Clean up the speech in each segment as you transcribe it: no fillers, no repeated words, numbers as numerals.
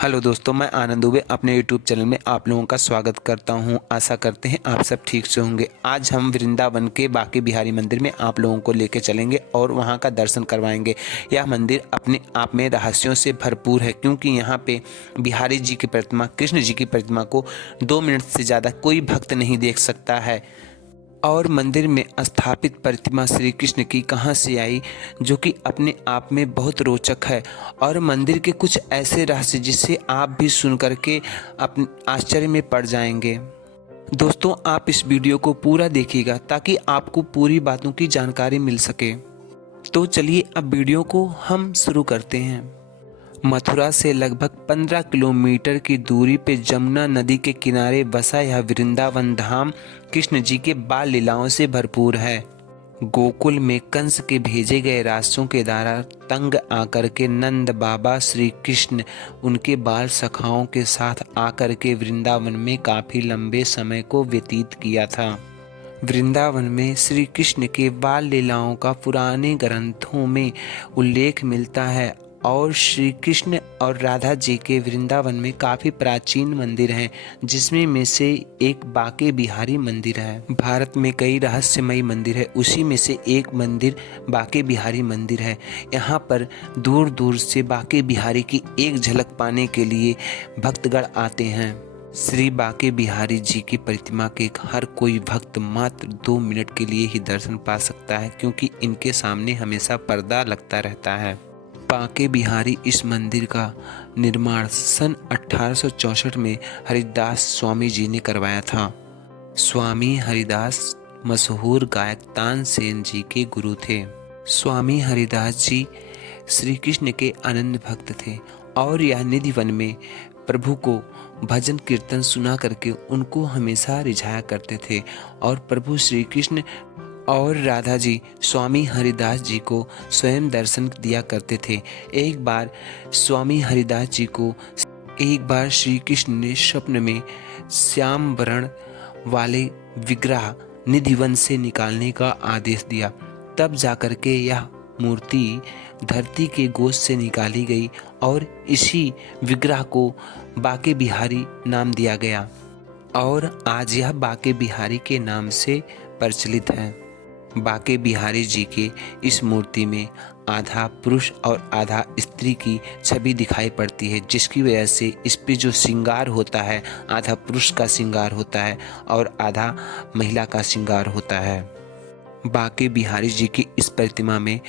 Hello दोस्तों, मैं आनंद दुबे अपने यूट्यूब चैनल में आप लोगों का स्वागत करता हूं। आशा करते हैं आप सब ठीक से होंगे। आज हम वृंदावन के बांके बिहारी मंदिर में आप लोगों को लेकर चलेंगे और वहां का दर्शन करवाएंगे। यह मंदिर अपने आप में रहस्यों से भरपूर है, क्योंकि यहां पे बिहारी जी की प्रतिमा, कृष्ण जी की प्रतिमा को 2 मिनट से ज़्यादा कोई भक्त नहीं देख सकता है। और मंदिर में स्थापित प्रतिमा श्री कृष्ण की कहाँ से आई, जो कि अपने आप में बहुत रोचक है। और मंदिर के कुछ ऐसे रहस्य जिसे आप भी सुन करके अपने आश्चर्य में पड़ जाएंगे। दोस्तों, आप इस वीडियो को पूरा देखिएगा ताकि आपको पूरी बातों की जानकारी मिल सके। तो चलिए अब वीडियो को हम शुरू करते हैं। मथुरा से लगभग 15 किलोमीटर की दूरी पे जमुना नदी के किनारे बसा यह वृंदावन धाम कृष्ण जी के बाल लीलाओं से भरपूर है। गोकुल में कंस के भेजे गए रास्तों के द्वारा तंग आकर के नंद बाबा श्री कृष्ण उनके बाल सखाओं के साथ आकर के वृंदावन में काफी लंबे समय को व्यतीत किया था। वृंदावन में श्री कृष्ण के बाल लीलाओं का पुराने ग्रंथों में उल्लेख मिलता है और श्री कृष्ण और राधा जी के वृंदावन में काफ़ी प्राचीन मंदिर हैं, जिसमें में से एक बांके बिहारी मंदिर है। भारत में कई रहस्यमयी मंदिर है, उसी में से एक मंदिर बांके बिहारी मंदिर है। यहाँ पर दूर दूर से बांके बिहारी की एक झलक पाने के लिए भक्तगण आते हैं। श्री बांके बिहारी जी की प्रतिमा के हर कोई भक्त मात्र 2 मिनट के लिए ही दर्शन पा सकता है, क्योंकि इनके सामने हमेशा पर्दा लगता रहता है। बांके बिहारी इस मंदिर का निर्माण सन 1864 में हरिदास स्वामी जी ने करवाया था। स्वामी हरिदास मशहूर गायक तानसेन जी के गुरु थे। स्वामी हरिदास जी श्री कृष्ण के अनन्य भक्त थे और यह निधिवन में प्रभु को भजन कीर्तन सुना करके उनको हमेशा रिझाया करते थे। और प्रभु श्री कृष्ण और राधा जी स्वामी हरिदास जी को स्वयं दर्शन दिया करते थे। एक बार स्वामी हरिदास जी को श्री कृष्ण ने स्वप्न में श्याम वर्ण वाले विग्रह निधिवन से निकालने का आदेश दिया। तब जाकर के यह मूर्ति धरती के गोद से निकाली गई और इसी विग्रह को बांके बिहारी नाम दिया गया और आज यह बांके बिहारी के नाम से प्रचलित है। बांके बिहारी जी के इस मूर्ति में आधा पुरुष और आधा स्त्री की छवि दिखाई पड़ती है, जिसकी वजह से इस पे जो श्रृंगार होता है आधा पुरुष का श्रृंगार होता है और आधा महिला का श्रृंगार होता है। बांके बिहारी जी की इस प्रतिमा में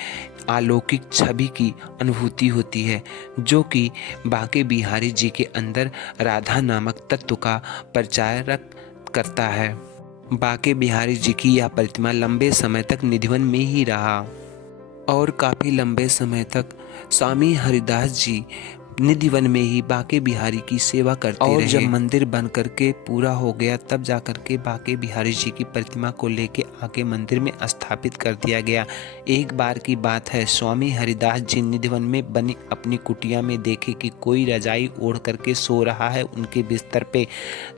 अलौकिक छवि की अनुभूति होती है, जो कि बांके बिहारी जी के अंदर राधा नामक तत्व का प्रचारक करता है। बांके बिहारी जी की यह प्रतिमा लंबे समय तक निधिवन में ही रहा और काफ़ी लंबे समय तक स्वामी हरिदास जी निधिवन में ही बांके बिहारी की सेवा करते रहे। और जब मंदिर बन करके पूरा हो गया तब जाकर के बांके बिहारी जी की प्रतिमा को लेके आके मंदिर में स्थापित कर दिया गया। एक बार की बात है, स्वामी हरिदास जी निधिवन में बनी अपनी कुटिया में देखे कि कोई रजाई ओढ़ करके सो रहा है उनके बिस्तर पे।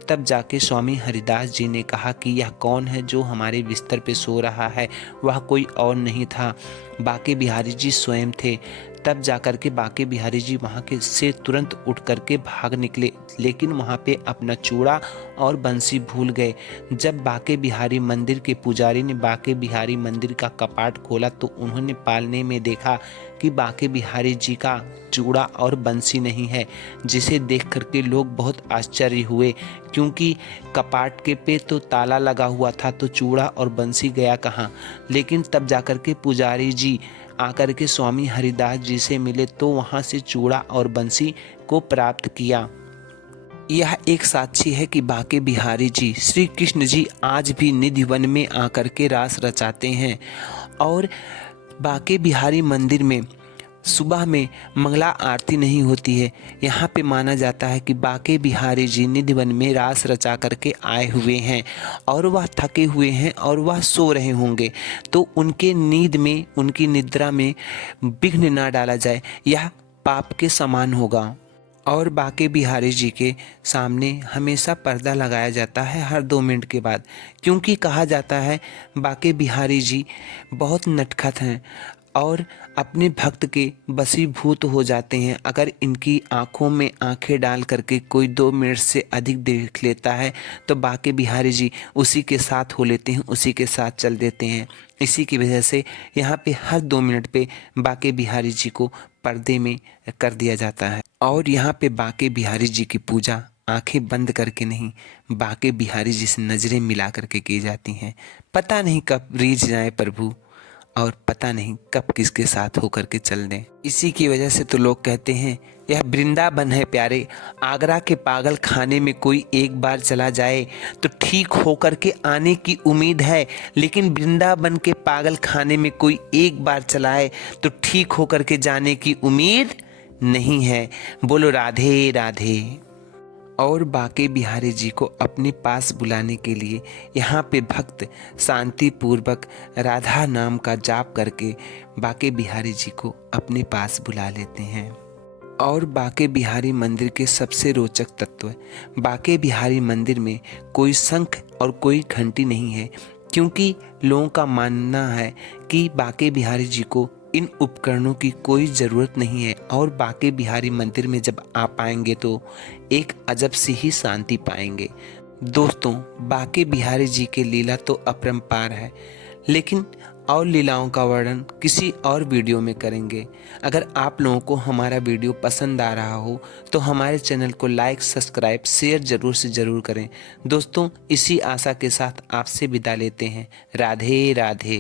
तब जाके स्वामी हरिदास जी ने कहा कि यह कौन है जो हमारे बिस्तर पे सो रहा है। वह कोई और नहीं था, बांके बिहारी जी स्वयं थे। तब जाकर के बांके बिहारी जी वहाँ के से तुरंत उठ करके भाग निकले, लेकिन वहाँ पे अपना चूड़ा और बंसी भूल गए। जब बांके बिहारी मंदिर के पुजारी ने बांके बिहारी मंदिर का कपाट खोला तो उन्होंने पालने में देखा कि बांके बिहारी जी का चूड़ा और बंसी नहीं है, जिसे देख करके लोग बहुत आश्चर्य हुए, क्योंकि कपाट के पे तो ताला लगा हुआ था तो चूड़ा और बंसी गया कहाँ। लेकिन तब जाकर के पुजारी जी आकर के स्वामी हरिदास जी से मिले तो वहाँ से चूड़ा और बंसी को प्राप्त किया। यह एक साक्षी है कि बांके बिहारी जी श्री कृष्ण जी आज भी निधिवन में आकर के रास रचाते हैं। और बांके बिहारी मंदिर में सुबह में मंगला आरती नहीं होती है। यहाँ पे माना जाता है कि बांके बिहारी जी निधिवन में रास रचा करके आए हुए हैं और वह थके हुए हैं और वह सो रहे होंगे, तो उनके नींद में, उनकी निद्रा में विघ्न ना डाला जाए, यह पाप के समान होगा। और बांके बिहारी जी के सामने हमेशा पर्दा लगाया जाता है हर 2 मिनट के बाद, क्योंकि कहा जाता है बांके बिहारी जी बहुत नटखट हैं। और अपने भक्त के वशीभूत हो जाते हैं। अगर इनकी आंखों में आंखें डाल करके कोई 2 मिनट से अधिक देख लेता है तो बांके बिहारी जी उसी के साथ हो लेते हैं, उसी के साथ चल देते हैं। इसी की वजह से यहाँ पे हर 2 मिनट पे बांके बिहारी जी को पर्दे में कर दिया जाता है। और यहाँ पे बांके बिहारी जी की पूजा आंखें बंद करके नहीं, बांके बिहारी जी से नज़रें मिला करके की जाती हैं। पता नहीं कब रीझ जाए प्रभु और पता नहीं कब किसके साथ होकर के चल दें। इसी की वजह से तो लोग कहते हैं यह वृंदावन है प्यारे। आगरा के पागल खाने में कोई एक बार चला जाए तो ठीक होकर के आने की उम्मीद है, लेकिन वृंदावन के पागल खाने में कोई एक बार चलाए तो ठीक होकर के जाने की उम्मीद नहीं है। बोलो राधे राधे। और बांके बिहारी जी को अपने पास बुलाने के लिए यहाँ पे भक्त शांति पूर्वक राधा नाम का जाप करके बांके बिहारी जी को अपने पास बुला लेते हैं। और बांके बिहारी मंदिर के सबसे रोचक तत्व, बांके बिहारी मंदिर में कोई शंख और कोई घंटी नहीं है, क्योंकि लोगों का मानना है कि बांके बिहारी जी को इन उपकरणों की कोई ज़रूरत नहीं है। और बांके बिहारी मंदिर में जब आप आएंगे तो एक अजब सी ही शांति पाएंगे। दोस्तों, बांके बिहारी जी के लीला तो अपरंपार है, लेकिन और लीलाओं का वर्णन किसी और वीडियो में करेंगे। अगर आप लोगों को हमारा वीडियो पसंद आ रहा हो तो हमारे चैनल को लाइक, सब्सक्राइब, शेयर जरूर से ज़रूर करें। दोस्तों, इसी आशा के साथ आपसे विदा लेते हैं। राधे राधे।